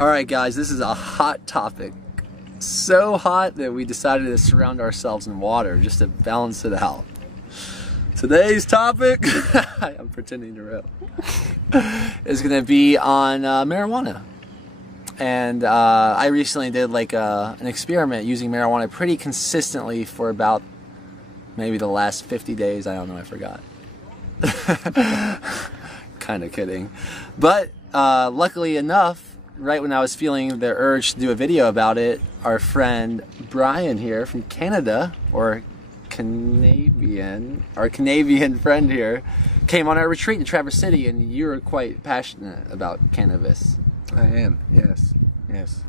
Alright guys, this is a hot topic. So hot that we decided to surround ourselves in water just to balance it out. Today's topic, I'm pretending to rip, is going to be on marijuana. And I recently did like an experiment using marijuana pretty consistently for about maybe the last 50 days. I don't know, I forgot. Kind of kidding. But luckily enough, right when I was feeling the urge to do a video about it, our friend Brian here from Canada, or Canadian, our Canadian friend here, came on our retreat in Traverse City, and you were quite passionate about cannabis. I am, yes, yes.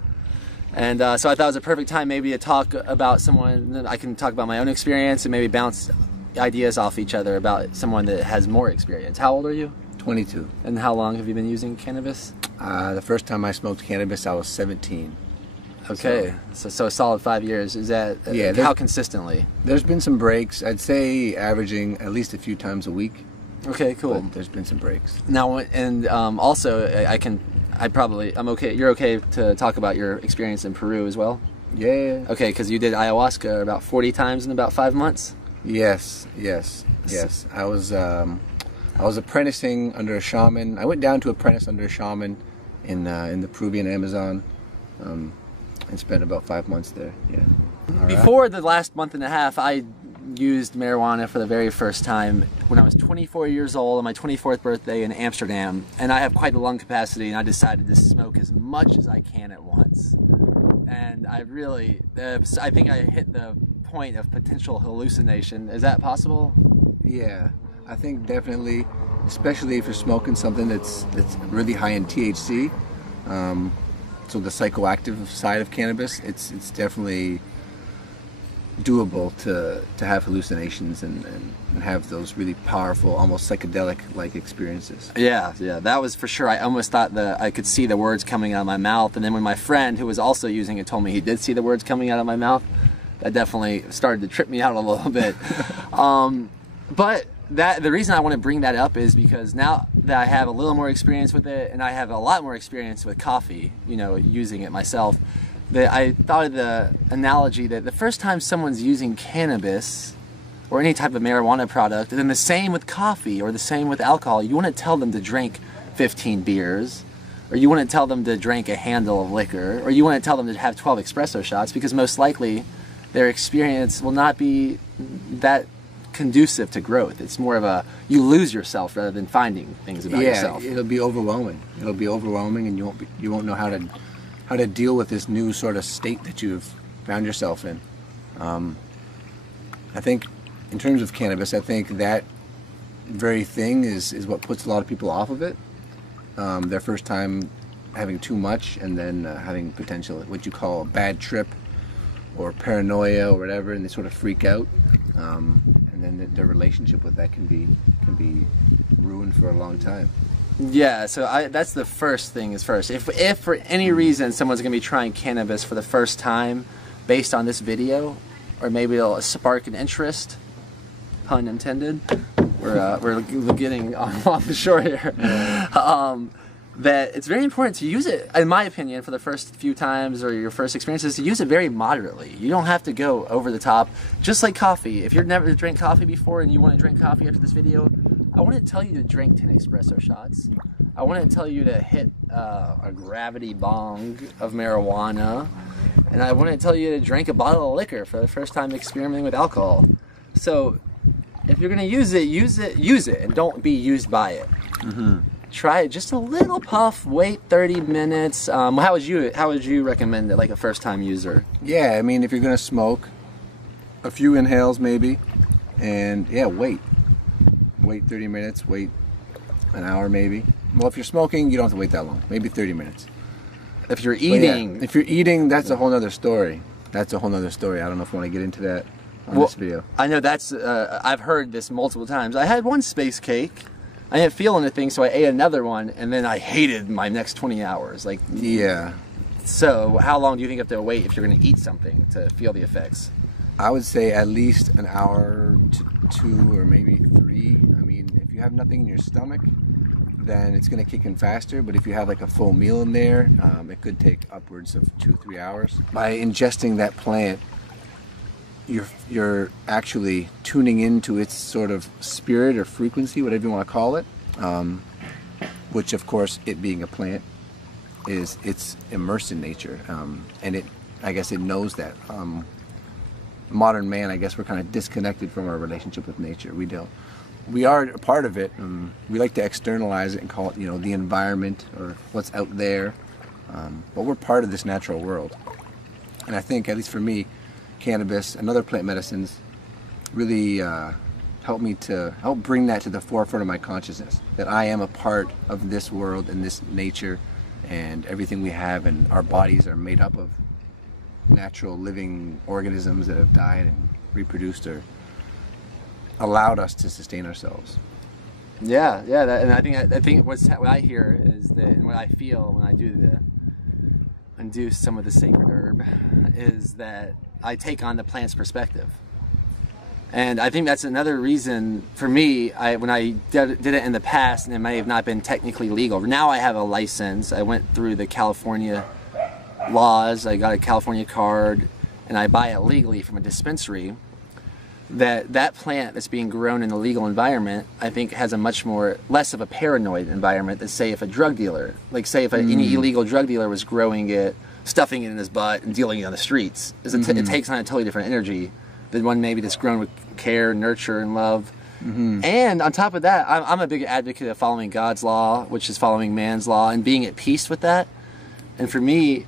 And so I thought it was a perfect time maybe to talk about someone, I can talk about my own experience and maybe bounce ideas off each other about someone that has more experience. How old are you? 22. And how long have you been using cannabis? The first time I smoked cannabis, I was 17. Okay, so a solid 5 years. Is that, yeah, how consistently? There's been some breaks. I'd say averaging at least a few times a week. Okay, cool. But there's been some breaks. Now, and also, I'm okay, you're okay to talk about your experience in Peru as well? Yeah. Okay, because you did ayahuasca about 40 times in about 5 months? Yes, yes, yes. I was apprenticing under a shaman. I went down to apprentice under a shaman in the Peruvian Amazon, and spent about 5 months there. Yeah. Before the last month and a half, I used marijuana for the very first time when I was 24 years old on my 24th birthday in Amsterdam, and I have quite the lung capacity, and I decided to smoke as much as I can at once. And I really, I think I hit the point of potential hallucination. Is that possible? Yeah, I think definitely, especially if you're smoking something that's really high in THC. So the psychoactive side of cannabis, it's definitely doable to have hallucinations and have those really powerful, almost psychedelic-like experiences. Yeah, that was for sure. I almost thought that I could see the words coming out of my mouth, and then when my friend who was also using it told me he did see the words coming out of my mouth, that definitely started to trip me out a little bit. But the reason I want to bring that up is because now that I have a little more experience with it, and I have a lot more experience with coffee, you know, using it myself, that I thought of the analogy that the first time someone's using cannabis or any type of marijuana product, and then the same with coffee or the same with alcohol, you want to tell them to drink 15 beers, or you want to tell them to drink a handle of liquor, or you want to tell them to have 12 espresso shots, because most likely their experience will not be that conducive to growth. It's more of a, you lose yourself rather than finding things about yourself. Yeah, it'll be overwhelming. It'll be overwhelming, and you won't know how to deal with this new sort of state that you've found yourself in. I think in terms of cannabis, I think that very thing is what puts a lot of people off of it. Their first time having too much, and then having potential, what you call a bad trip or paranoia or whatever, and they sort of freak out. And then their relationship with that can be ruined for a long time. Yeah, so that's the first thing is first. If for any reason someone's going to be trying cannabis for the first time based on this video, or maybe it'll spark an interest, pun intended, we're getting off the shore here, that it's very important to use it, in my opinion, for the first few times or your first experiences, to use it very moderately. You don't have to go over the top, just like coffee. If you've never drank coffee before and you want to drink coffee after this video, I wouldn't tell you to drink 10 espresso shots. I wouldn't tell you to hit a gravity bong of marijuana. And I wouldn't tell you to drink a bottle of liquor for the first time experimenting with alcohol. So if you're going to use it, and don't be used by it. Mm-hmm. Try it just a little puff, wait 30 minutes. How would you recommend it, like a first time user? Yeah, I mean, if you're going to smoke, a few inhales maybe, and yeah, wait 30 minutes, wait an hour maybe. Well, if you're smoking, you don't have to wait that long, maybe 30 minutes. If you're eating... Yeah, if you're eating, that's a whole other story. That's a whole other story. I don't know if I want to get into that on this video. I know that's, I've heard this multiple times. I had one space cake. I didn't feel anything, so I ate another one, and then I hated my next 20 hours. Like, yeah. So how long do you think you have to wait if you're going to eat something to feel the effects? I would say at least an hour to 2 or maybe 3. I mean, if you have nothing in your stomach, then it's going to kick in faster. But if you have like a full meal in there, it could take upwards of 2-3 hours. By ingesting that plant, you're actually tuning into its sort of spirit or frequency, whatever you want to call it, which of course, it being a plant, it's immersed in nature, and I guess it knows that. Modern man, I guess we're kind of disconnected from our relationship with nature. We are a part of it. We like to externalize it and call it, the environment or what's out there, but we're part of this natural world. And I think, at least for me, cannabis and other plant medicines really help bring that to the forefront of my consciousness, that I am a part of this world and this nature, and everything we have and our bodies are made up of natural living organisms that have died and reproduced or allowed us to sustain ourselves. Yeah, and I think what I hear is that, and what I feel when I do induce some of the sacred herb, is that I take on the plant's perspective. And I think that's another reason for me, when I did it in the past, and it may have not been technically legal. Now I have a license. I went through the California laws. I got a California card, and I buy it legally from a dispensary. That plant that's being grown in a legal environment, I think, has a much less of a paranoid environment than, say, if a drug dealer, like say if any illegal drug dealer was growing it, stuffing it in his butt, and dealing it on the streets. It takes on a totally different energy than one maybe that's grown with care, nurture, and love. And on top of that, I'm a big advocate of following God's law, which is following man's law, and being at peace with that. And for me,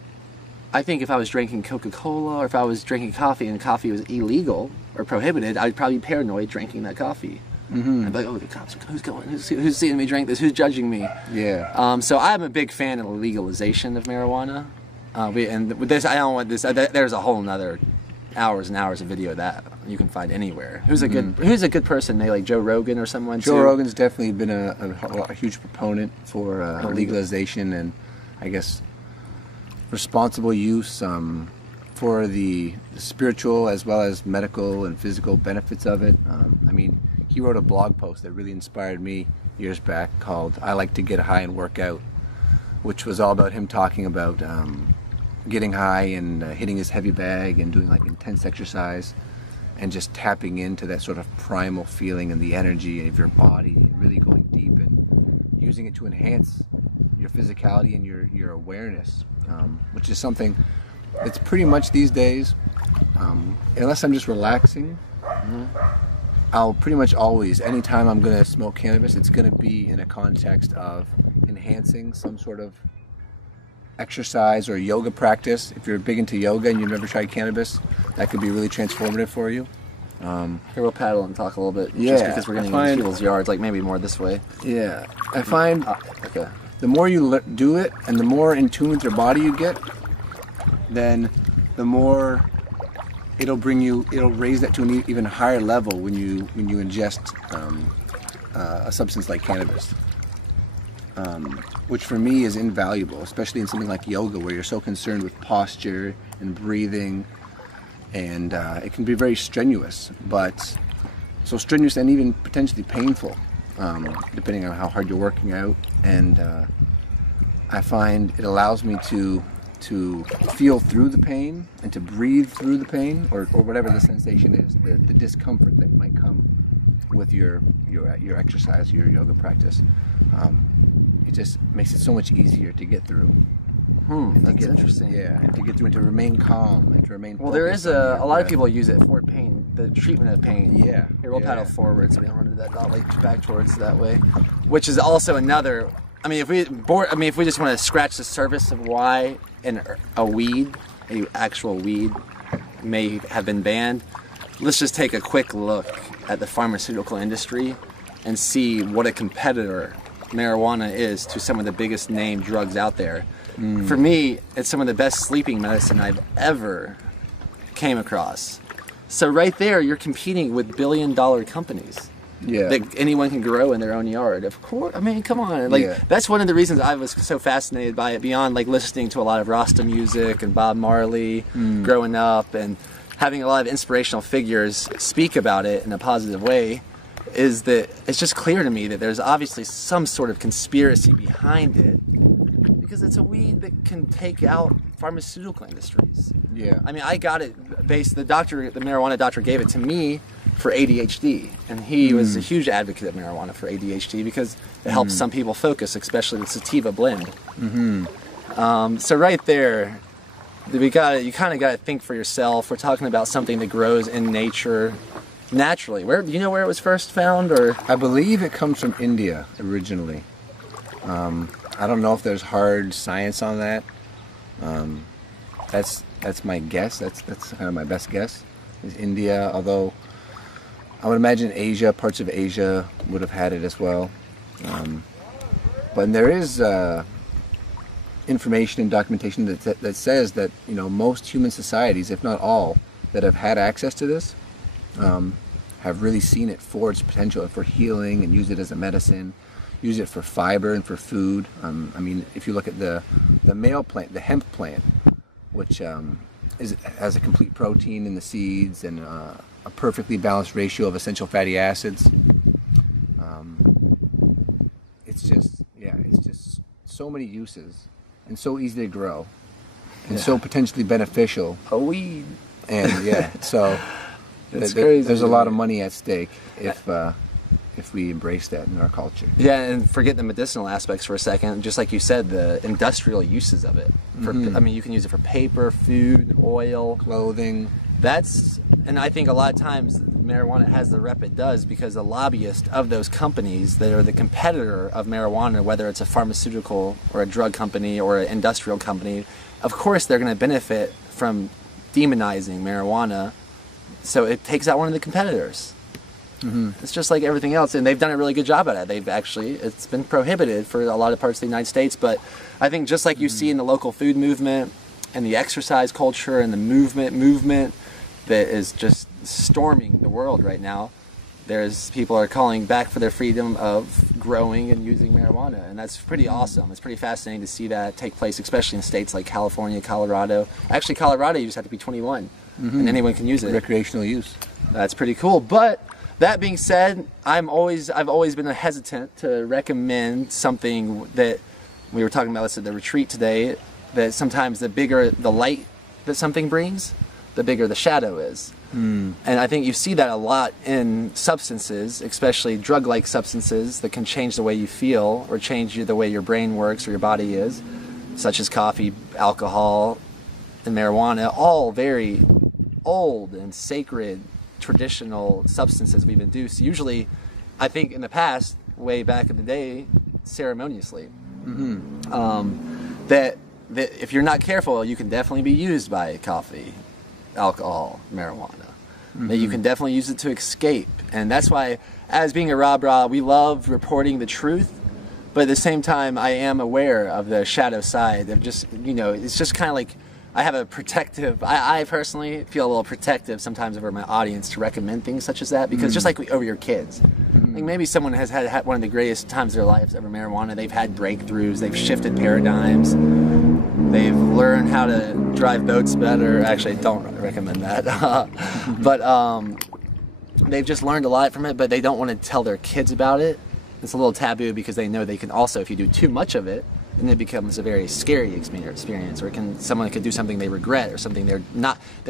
I think if I was drinking Coca-Cola, or if I was drinking coffee and coffee was illegal or prohibited, I'd probably be paranoid drinking that coffee. I'd be like, oh, the cops, who's seeing me drink this? Who's judging me? Yeah. So I'm a big fan of the legalization of marijuana. And with this, I don't want this. There's a whole nother hours and hours of video that you can find anywhere. Who's a good person? Maybe like Joe Rogan or someone. Joe Rogan's definitely been a huge proponent for legalization and, I guess, responsible use for the spiritual as well as medical and physical benefits of it. I mean, he wrote a blog post that really inspired me years back called "I Like to Get High and Work Out," which was all about him talking about getting high and hitting his heavy bag and doing like intense exercise and just tapping into that sort of primal feeling and the energy of your body, and really going deep and using it to enhance your physicality and your awareness, which is something that's pretty much these days, unless I'm just relaxing, I'll pretty much always, anytime I'm going to smoke cannabis, it's going to be in a context of enhancing some sort of exercise or yoga practice. If you're big into yoga and you've never tried cannabis, that could be really transformative for you. Here, we'll paddle and talk a little bit, yeah, just because we're getting into people's yards, like maybe more this way. Yeah, I find okay. the more you do it and the more in tune with your body you get, then the more it'll raise that to an even higher level when you ingest a substance like cannabis, which for me is invaluable, especially in something like yoga where you're so concerned with posture and breathing, and it can be very strenuous, but so strenuous and even potentially painful, depending on how hard you're working out. And I find it allows me to feel through the pain and to breathe through the pain, or whatever the sensation is, the discomfort that might come with your exercise, your yoga practice. It just makes it so much easier to get through. That's interesting. Yeah, and to get through and to remain calm and to remain. Well, there is a lot of people use it for pain, the treatment of pain. Yeah. Here, we'll paddle forward so we don't run into that dot, like back towards that way, which is also another. I mean, if we just want to scratch the surface of why an actual weed, may have been banned, let's just take a quick look at the pharmaceutical industry and see what a competitor marijuana is to some of the biggest name drugs out there. For me, it's some of the best sleeping medicine I've ever came across. So right there, you're competing with billion-dollar companies. Yeah. That anyone can grow in their own yard. Of course, I mean, come on. Like, that's one of the reasons I was so fascinated by it, beyond like listening to a lot of Rasta music and Bob Marley growing up and having a lot of inspirational figures speak about it in a positive way. is that it's just clear to me that there's obviously some sort of conspiracy behind it, because it's a weed that can take out pharmaceutical industries. Yeah. I mean, I got it based, the marijuana doctor gave it to me for ADHD, and he was a huge advocate of marijuana for ADHD because it helps some people focus, especially the sativa blend. So right there, you kind of got to think for yourself. We're talking about something that grows in nature naturally. Do you know where it was first found? Or I believe it comes from India originally. I don't know if there's hard science on that. That's my guess. That's kind of my best guess. Is India, although I would imagine Asia, parts of Asia would have had it as well. But there is information and documentation that says that, you know, most human societies, if not all, that have had access to this, have really seen it for its potential for healing and use it as a medicine, use it for fiber and for food. I mean, if you look at the male plant, the hemp plant, which has a complete protein in the seeds and a perfectly balanced ratio of essential fatty acids. It's just so many uses and so easy to grow and so potentially beneficial. a weed. And yeah, so It's crazy. There's a lot of money at stake if we embrace that in our culture. Yeah, and forget the medicinal aspects for a second. Just like you said, the industrial uses of it. I mean, you can use it for paper, food, oil, Clothing. And I think a lot of times marijuana has the rep it does because the lobbyist of those companies that are the competitor of marijuana, whether it's a pharmaceutical or a drug company or an industrial company, of course they're going to benefit from demonizing marijuana. So it takes out one of the competitors. It's just like everything else, and they've done a really good job at it. It's been prohibited for a lot of parts of the United States, but I think just like you see in the local food movement and the exercise culture and the movement that is just storming the world right now, there's people are calling back for their freedom of growing and using marijuana, and that's pretty awesome. It's pretty fascinating to see that take place, especially in states like California, Colorado. Actually, Colorado, you just have to be 21, and anyone can use it. Recreational use. That's pretty cool. But that being said, I've always been hesitant to recommend something that we were talking about. Let's say the retreat today. That sometimes the bigger the light that something brings, the bigger the shadow is. And I think you see that a lot in substances, especially drug-like substances that can change the way you feel or change the way your brain works or your body is, such as coffee, alcohol, and marijuana, all very old and sacred traditional substances we've induced, usually, I think in the past, way back in the day, ceremoniously. That if you're not careful, you can definitely be used by coffee, alcohol, marijuana. That you can definitely use it to escape. And that's why, as being a rah-rah, we love reporting the truth, but at the same time, I am aware of the shadow side of just, you know, it's just kind of like, I have a protective, I personally feel a little protective sometimes over my audience to recommend things such as that, because just like over your kids, like maybe someone has had one of the greatest times of their lives over marijuana, they've had breakthroughs, they've shifted paradigms, they've learned how to drive boats better. Actually, I don't recommend that, but they've just learned a lot from it, but they don't want to tell their kids about it. It's a little taboo because they know they can also, if you do too much of it, then it becomes a very scary experience, or someone could do something they regret, or something they're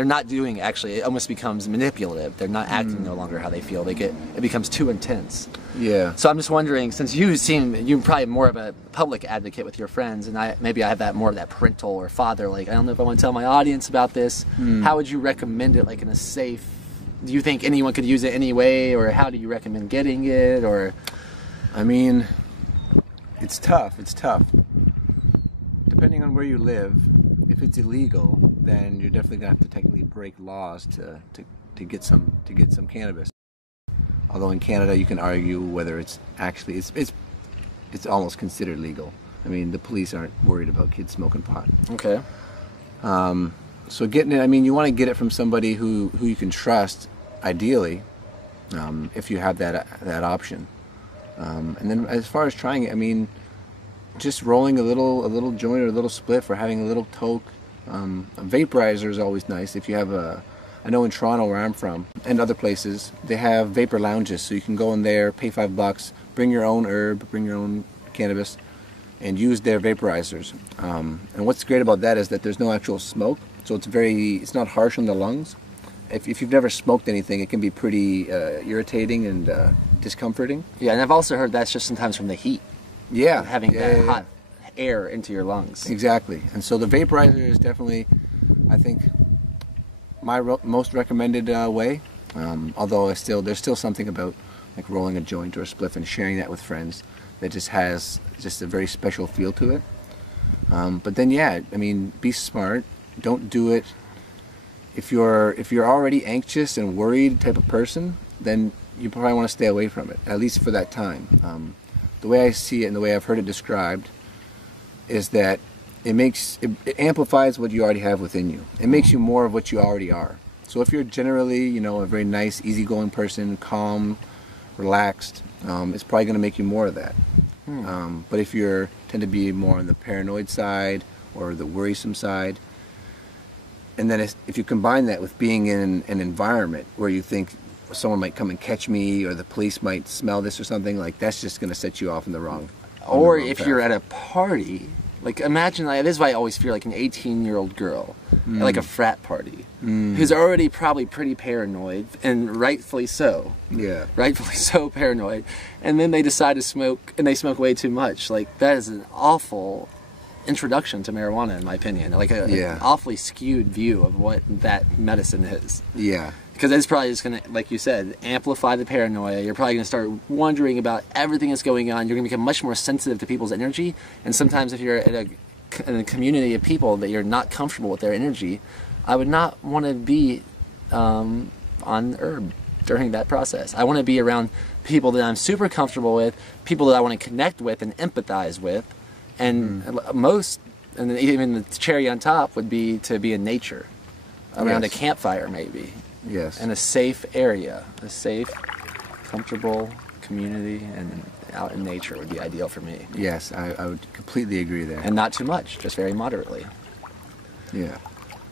not doing. Actually, it almost becomes manipulative. They're not acting no longer how they feel. It becomes too intense. Yeah. So I'm just wondering, since you're probably more of a public advocate with your friends, and maybe I have that more of that parental or father, like, I don't know if I want to tell my audience about this. How would you recommend it, like in a safe? Do you think anyone could use it anyway, or how do you recommend getting it? Or, I mean, it's tough. It's tough. Depending on where you live, if it's illegal, then you're definitely gonna have to technically break laws to get some cannabis. Although in Canada, you can argue whether it's actually it's almost considered legal. I mean, the police aren't worried about kids smoking pot. okay. So getting it, I mean, you want to get it from somebody who you can trust, ideally, if you have that option. And then as far as trying it, I mean, just rolling a little joint or a little spliff, or having a little toke. A vaporizer is always nice if you have a I know in Toronto, where I'm from, and other places, they have vapor lounges, so you can go in there, pay $5, bring your own herb, bring your own cannabis, and use their vaporizers. And what's great about that is that there's no actual smoke, so it's not harsh on the lungs. If you've never smoked anything, it can be pretty irritating and discomforting. Yeah, and I've also heard that's just sometimes from the heat. Yeah. Having that hot air into your lungs. Exactly. And so the vaporizer is definitely, I think, my most recommended way. Although there's still something about like rolling a joint or a spliff and sharing that with friends that just has just a very special feel to it. But then, yeah, I mean, be smart. Don't do it. If you're already anxious and worried type of person, then you probably want to stay away from it, at least for that time. The way I see it and the way I've heard it described is that it amplifies what you already have within you. It makes you more of what you already are. So if you're generally, you know, a very nice, easygoing person, calm, relaxed, it's probably going to make you more of that. But if you tend to be more on the paranoid side or the worrisome side, and then if you combine that with being in an environment where you think someone might come and catch me or the police might smell this or something, like that's just going to set you off in the wrong Or if path. you're at a party, like imagine, like, this is why I always feel like an 18-year-old girl at like a frat party who's already probably pretty paranoid, and rightfully so. Yeah. Rightfully so paranoid. And then they decide to smoke, and they smoke way too much. Like, that is an awful introduction to marijuana, in my opinion. Like an awfully skewed view of what that medicine is. Yeah. Because it's probably just going to, like you said, amplify the paranoia. You're probably going to start wondering about everything that's going on. You're going to become much more sensitive to people's energy. And sometimes if you're in a community of people that you're not comfortable with their energy, I would not want to be on herb during that process. I want to be around people that I'm super comfortable with, people that I want to connect with and empathize with. And and even the cherry on top would be to be in nature, around a campfire maybe. Yes. In a safe area, a safe, comfortable community, and out in nature would be ideal for me. Yes, I would completely agree there. And not too much, just very moderately. Yeah.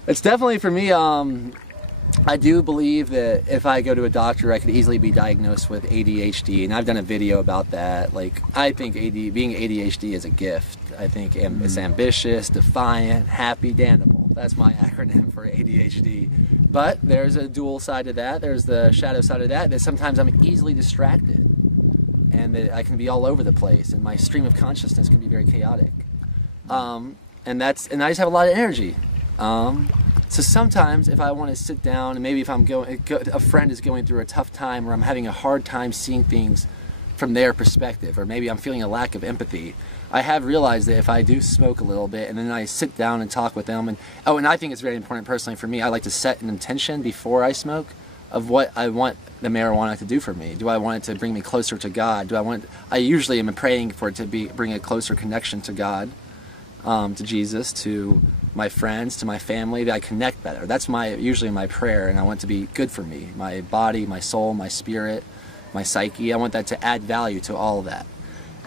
It's definitely for me, I do believe that if I go to a doctor, I could easily be diagnosed with ADHD, and I've done a video about that. Like, I think being ADHD is a gift. I think it's ambitious, defiant, happy, damnable. That's my acronym for ADHD. But there's a dual side to that. There's the shadow side of that sometimes I'm easily distracted, and that I can be all over the place, and my stream of consciousness can be very chaotic. And I just have a lot of energy. So sometimes if I want to sit down, and maybe if a friend is going through a tough time, or I'm having a hard time seeing things from their perspective, or maybe I'm feeling a lack of empathy, I have realized that if I do smoke a little bit and then I sit down and talk with them, and I think it's very important personally for me, I like to set an intention before I smoke of what I want the marijuana to do for me. Do I want it to bring me closer to God? I usually am praying for it to bring a closer connection to God, to Jesus, to my friends, to my family, that I connect better. That's usually my prayer, and I want it to be good for me, my body, my soul, my spirit, my psyche. I want that to add value to all of that.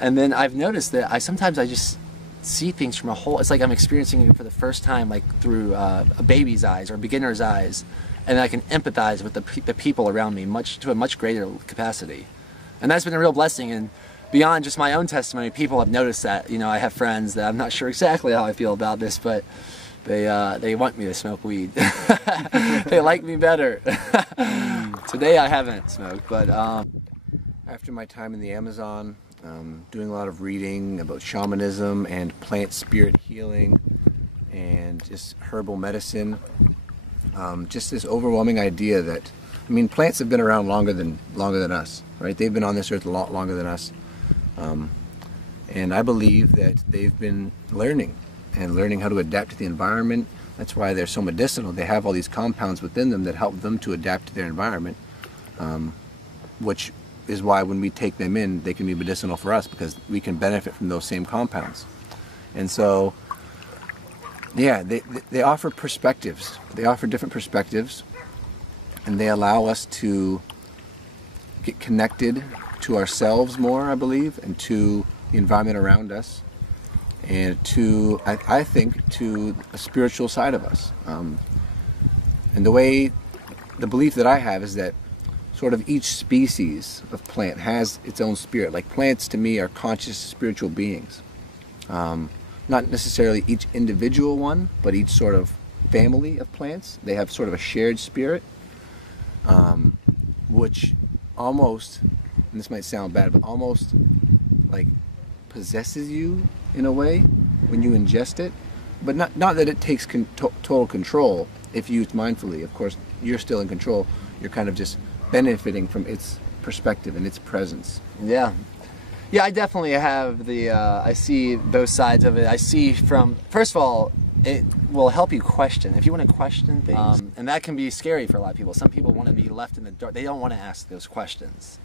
And then I've noticed that sometimes I just see things from it's like I'm experiencing it for the first time, like through a baby's eyes or a beginner's eyes, and I can empathize with the people around me to a much greater capacity. And that's been a real blessing. And beyond just my own testimony, people have noticed that. You know, I have friends that I'm not sure exactly how I feel about this, but they want me to smoke weed. They like me better. Today I haven't smoked, but after my time in the Amazon, doing a lot of reading about shamanism and plant spirit healing and just herbal medicine, just this overwhelming idea that, I mean, plants have been around longer than us, right? They've been on this earth a lot longer than us. And I believe that they've been learning how to adapt to the environment. That's why they're so medicinal. They have all these compounds within them that help them to adapt to their environment, which is why when we take them in, they can be medicinal for us, because we can benefit from those same compounds. And so, yeah, they offer perspectives. They offer different perspectives, and they allow us to get connected to ourselves more, I believe, and to the environment around us, and to, I think, to a spiritual side of us. And the way the belief that I have is that sort of each species of plant has its own spirit. Like plants to me are conscious spiritual beings. Not necessarily each individual one, but each sort of family of plants. They have sort of a shared spirit, which almost, and this might sound bad, but almost like possesses you in a way when you ingest it. But not that it takes total control if used mindfully. Of course, you're still in control. You're kind of just benefiting from its perspective and its presence. Yeah. Yeah, I definitely have I see both sides of it. I see from, first of all, it will help you question. If you want to question things, and that can be scary for a lot of people. Some people want to be left in the dark. They don't want to ask those questions.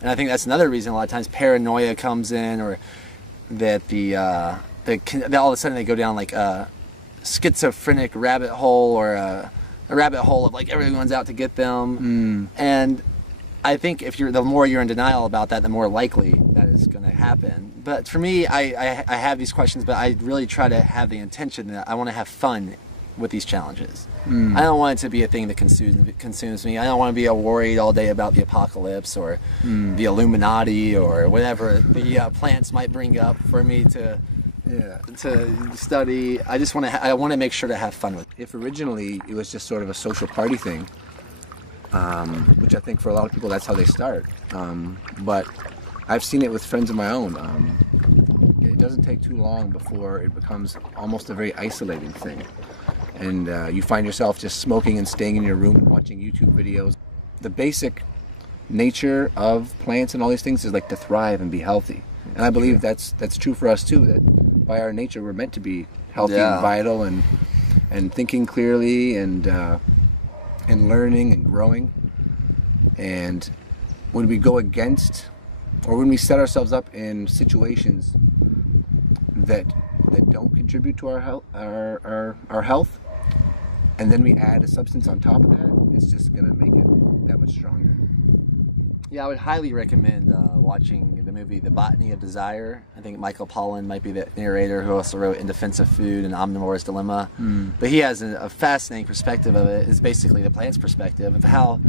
And I think that's another reason a lot of times paranoia comes in, or that all of a sudden they go down like a schizophrenic rabbit hole, or a rabbit hole of like everyone's out to get them. And I think the more you're in denial about that, the more likely that is going to happen. But for me, I have these questions, but I really try to have the intention that I want to have fun with these challenges. I don't want it to be a thing that consumes me. I don't want to be worried all day about the apocalypse or the Illuminati or whatever the plants might bring up for me to study. I want to make sure to have fun with it. If originally it was just sort of a social party thing, which I think for a lot of people that's how they start, but I've seen it with friends of my own. It doesn't take too long before it becomes almost a very isolating thing, and you find yourself just smoking and staying in your room and watching YouTube videos. The basic nature of plants and all these things is like to thrive and be healthy, and I believe that's true for us too, that by our nature we're meant to be healthy and vital and thinking clearly and learning and growing. And when we go against, or when we set ourselves up in situations that don't contribute to our health, and then we add a substance on top of that, it's just going to make it that much stronger. Yeah, I would highly recommend watching the movie The Botany of Desire. I think Michael Pollan might be the narrator, who also wrote In Defense of Food and Omnivore's Dilemma. But he has a fascinating perspective of it. It's basically the plant's perspective of how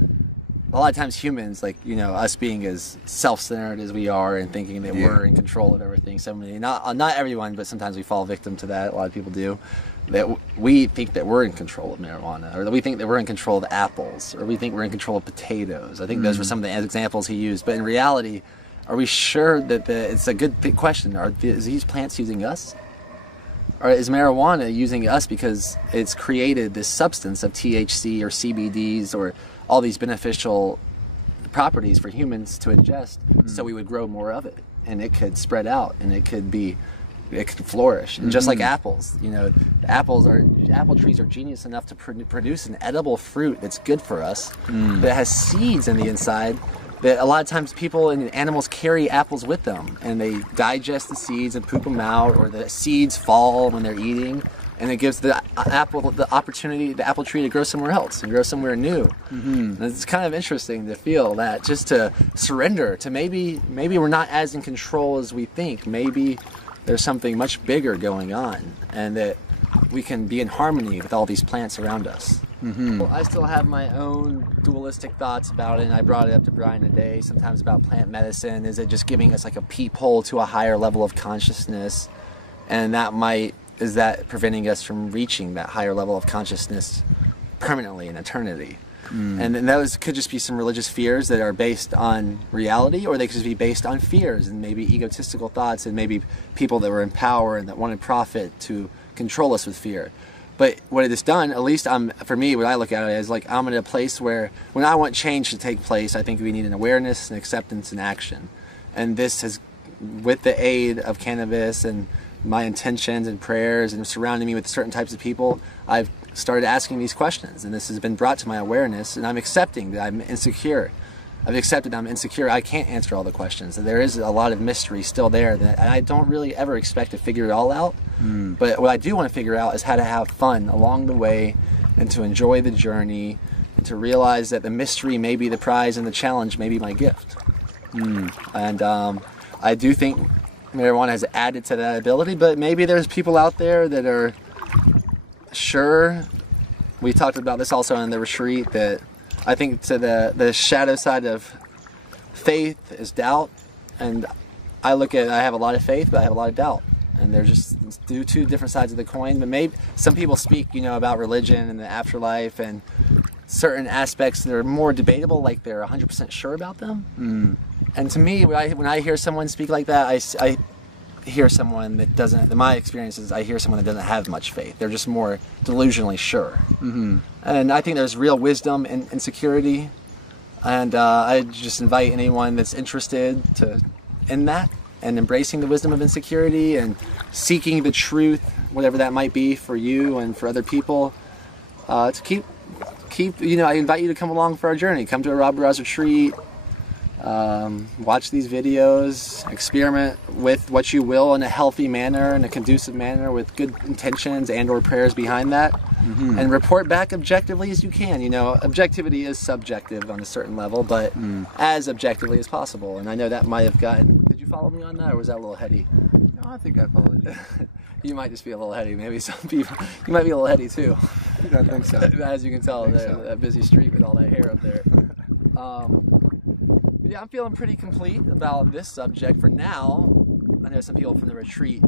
a lot of times humans, like, you know, us being as self-centered as we are and thinking that we're in control of everything. So many, not everyone, but sometimes we fall victim to that. A lot of people do. That we think that we're in control of marijuana, or that we think that we're in control of apples, or we think we're in control of potatoes. I think those were some of the examples he used. But in reality, are we sure that it's a good question? Is these plants using us? Or is marijuana using us because it's created this substance of THC or CBDs or all these beneficial properties for humans to ingest, so we would grow more of it, and it could spread out, and it could flourish. And just like apples, you know, apple trees are genius enough to produce an edible fruit that's good for us, that has seeds in the inside, that a lot of times people and animals carry apples with them, and they digest the seeds and poop them out, or the seeds fall when they're eating, and it gives the apple the opportunity, the apple tree, to grow somewhere else and grow somewhere new. And it's kind of interesting to feel that, just to surrender to maybe we're not as in control as we think. Maybe there's something much bigger going on, and that we can be in harmony with all these plants around us. Well, I still have my own dualistic thoughts about it, and I brought it up to Brian today, sometimes about plant medicine. Is it just giving us like a peephole to a higher level of consciousness? And is that preventing us from reaching that higher level of consciousness permanently in eternity? And then those could just be some religious fears that are based on reality, or they could just be based on fears and maybe egotistical thoughts, and maybe people that were in power and that wanted profit to control us with fear. But what it has done, at least for me, what I look at it is like, I'm in a place where when I want change to take place, I think we need an awareness and acceptance and action. And this has, with the aid of cannabis and my intentions and prayers and surrounding me with certain types of people, I've started asking these questions, and this has been brought to my awareness, and I'm accepting that I'm insecure. I've accepted I'm insecure. I can't answer all the questions. There is a lot of mystery still there that I don't really ever expect to figure it all out. But what I do want to figure out is how to have fun along the way, and to enjoy the journey, and to realize that the mystery may be the prize and the challenge may be my gift. And I do think marijuana has added to that ability, but maybe there's people out there that are sure. We talked about this also in the retreat, that I think to the shadow side of faith is doubt, and I have a lot of faith, but I have a lot of doubt, and they're just two different sides of the coin. But maybe some people speak, about religion and the afterlife and certain aspects that are more debatable, like they're 100% sure about them. And to me, when I hear someone speak like that, I hear someone that doesn't. In my experiences, I hear someone that doesn't have much faith. They're just more delusionally sure. And I think there's real wisdom in insecurity. And I just invite anyone that's interested in that and embracing the wisdom of insecurity and seeking the truth, whatever that might be for you and for other people, to keep. I invite you to come along for our journey. Come to a Rob Ross retreat. Watch these videos, experiment with what you will in a healthy manner, in a conducive manner, with good intentions and/or prayers behind that, and report back objectively as you can. Objectivity is subjective on a certain level, but as objectively as possible. And I know that might have gotten. Did you follow me on that, or was that a little heady? No, I think I followed you. You might just be a little heady. Maybe some people. You might be a little heady too. I think so. As you can tell, that busy street with all that hair up there. Yeah, I'm feeling pretty complete about this subject for now. I know some people from the retreat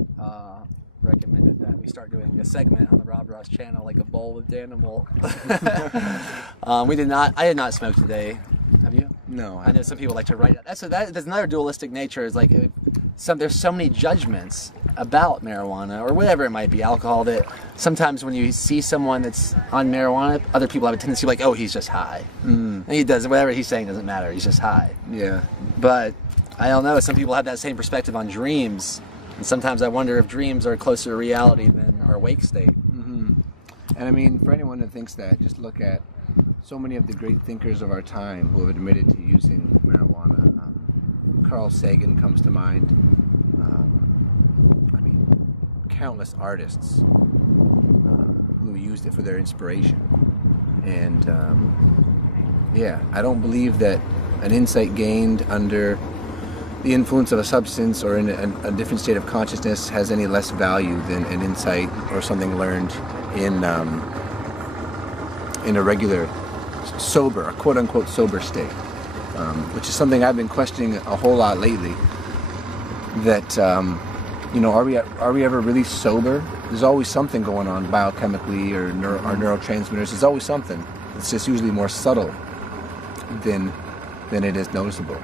recommended that we start doing a segment on the Rob Ross channel, like a bowl with Danimal. I did not smoke today. Have you? No. I know some people like to write. There's another dualistic nature. Is like there's so many judgments about marijuana or whatever it might be, alcohol, that sometimes when you see someone that's on marijuana, other people have a tendency to be like, oh, he's just high. And he does whatever he's saying doesn't matter. He's just high. Yeah. But I don't know. Some people have that same perspective on dreams, and sometimes I wonder if dreams are closer to reality than our wake state. And I mean, for anyone that thinks that, just look at so many of the great thinkers of our time who have admitted to using marijuana. Carl Sagan comes to mind. Countless artists who used it for their inspiration. And yeah, I don't believe that an insight gained under the influence of a substance or in a different state of consciousness has any less value than an insight or something learned in a regular sober, a quote-unquote sober state, which is something I've been questioning a whole lot lately. That are we ever really sober? There's always something going on biochemically or our neurotransmitters. There's always something. It's just usually more subtle than it is noticeable.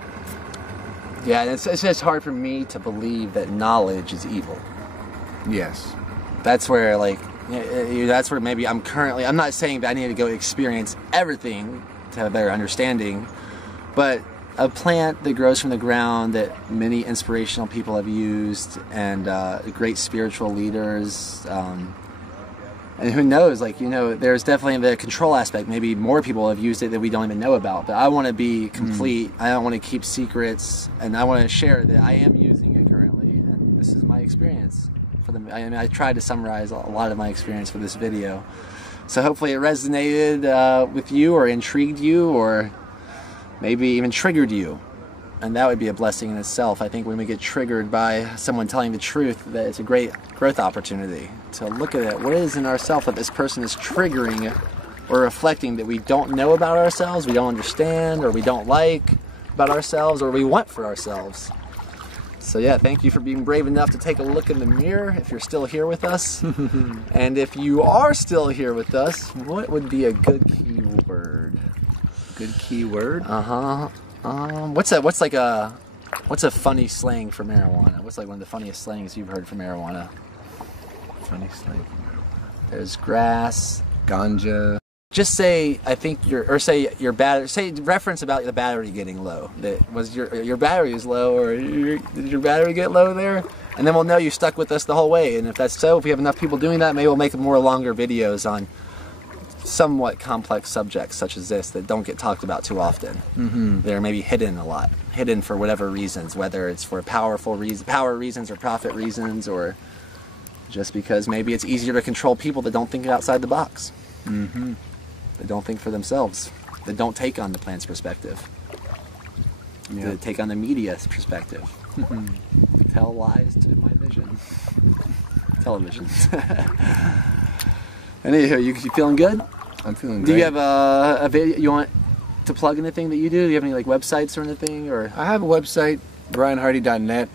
Yeah, and it's just hard for me to believe that knowledge is evil. Yes. That's where maybe I'm not saying that I need to go experience everything to have a better understanding, but a plant that grows from the ground that many inspirational people have used, and great spiritual leaders, and who knows, there's definitely the control aspect. Maybe more people have used it that we don't even know about, but I want to be complete. I don't want to keep secrets, and I want to share that I am using it currently, and this is my experience. I tried to summarize a lot of my experience for this video, so hopefully it resonated with you, or intrigued you, or maybe even triggered you, and that would be a blessing in itself. I think when we get triggered by someone telling the truth, that it's a great growth opportunity to look at it. What is in ourselves that this person is triggering or reflecting that we don't know about ourselves, we don't understand, or we don't like about ourselves, or we want for ourselves? So yeah, thank you for being brave enough to take a look in the mirror if you're still here with us. And if you are still here with us, what would be a good keyword? Good keyword? What's a funny slang for marijuana? What's one of the funniest slangs you've heard for marijuana? Funny slang for marijuana. There's grass, ganja. Just say reference about the battery getting low. That was your battery is low, or did your battery get low there? And then we'll know you stuck with us the whole way. And if that's so, if we have enough people doing that, maybe we'll make more longer videos on somewhat complex subjects such as this that don't get talked about too often. They're maybe hidden a lot, hidden for whatever reasons, whether it's for power reasons or profit reasons, or just because maybe it's easier to control people that don't think outside the box. They don't think for themselves. They don't take on the plant's perspective. They take on the media's perspective. Tell lies to my vision. Television. Anywho, you feeling good? I'm feeling great. Do you have a video you want? to plug anything that you do? Do you have any like websites or anything? Or I have a website, brianhardy.net.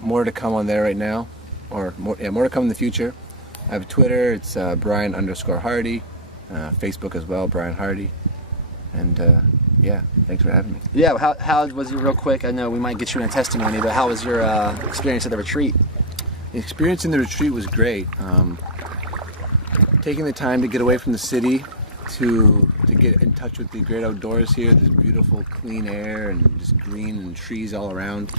More to come on there right now, or more to come in the future. I have Twitter. It's Brian_Hardy. Facebook as well, Brian Hardy. And yeah, thanks for having me. Yeah, how was your, real quick, I know we might get you in a testimony, but how was your experience at the retreat? The experience in the retreat was great. Taking the time to get away from the city to get in touch with the great outdoors here, this beautiful clean air and just green and trees all around.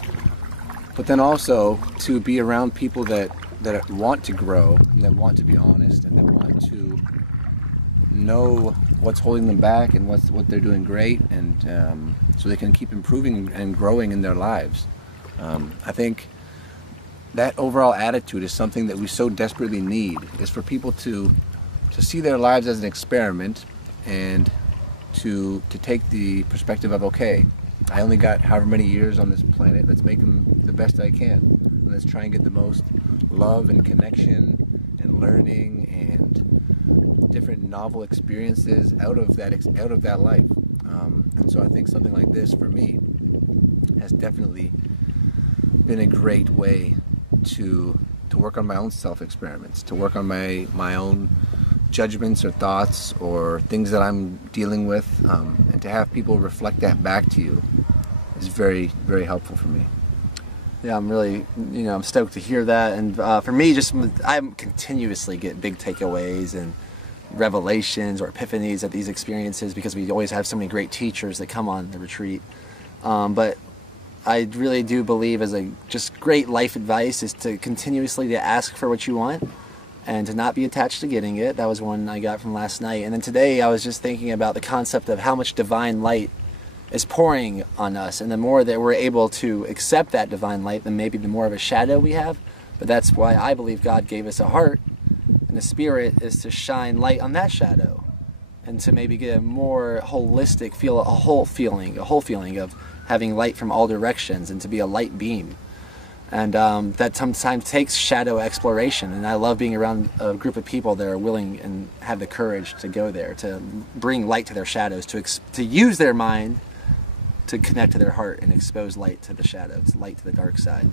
But then also to be around people that want to grow and that want to be honest and that want to know what's holding them back and what they're doing great, and so they can keep improving and growing in their lives. I think that overall attitude is something that we so desperately need, is for people to see their lives as an experiment and to take the perspective of, okay, I only got however many years on this planet, let's make them the best I can. And let's try and get the most love and connection and learning and different novel experiences out of that life. And so I think something like this for me has definitely been a great way to work on my own self-experiments, to work on my own judgments or thoughts or things that I'm dealing with, and to have people reflect that back to you is very, very helpful for me. Yeah, I'm really, I'm stoked to hear that. And for me, I continuously get big takeaways and revelations or epiphanies at these experiences, because we always have so many great teachers that come on the retreat. But I really do believe, as just great life advice, is to continuously to ask for what you want and to not be attached to getting it. That was one I got from last night. And then today I was just thinking about the concept of how much divine light is pouring on us, and the more that we're able to accept that divine light, then maybe the more of a shadow we have. But that's why I believe God gave us a heart and a spirit, is to shine light on that shadow and to maybe get a more holistic feel, a whole feeling of having light from all directions and to be a light beam. And that sometimes takes shadow exploration, and I love being around a group of people that are willing and have the courage to go there, to bring light to their shadows, to use their mind to connect to their heart and expose light to the shadows, light to the dark side.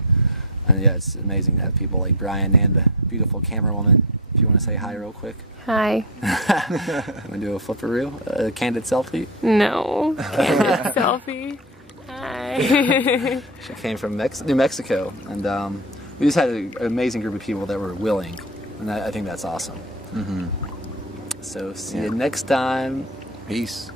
And yeah, it's amazing to have people like Brian and the beautiful camera woman. If you want to say hi real quick. Hi. Want to do a flipperoo? A candid selfie? No. Candid selfie. Hi. She came from New Mexico, and we just had an amazing group of people that were willing, and I think that's awesome. Mm-hmm. So see you next time. Peace.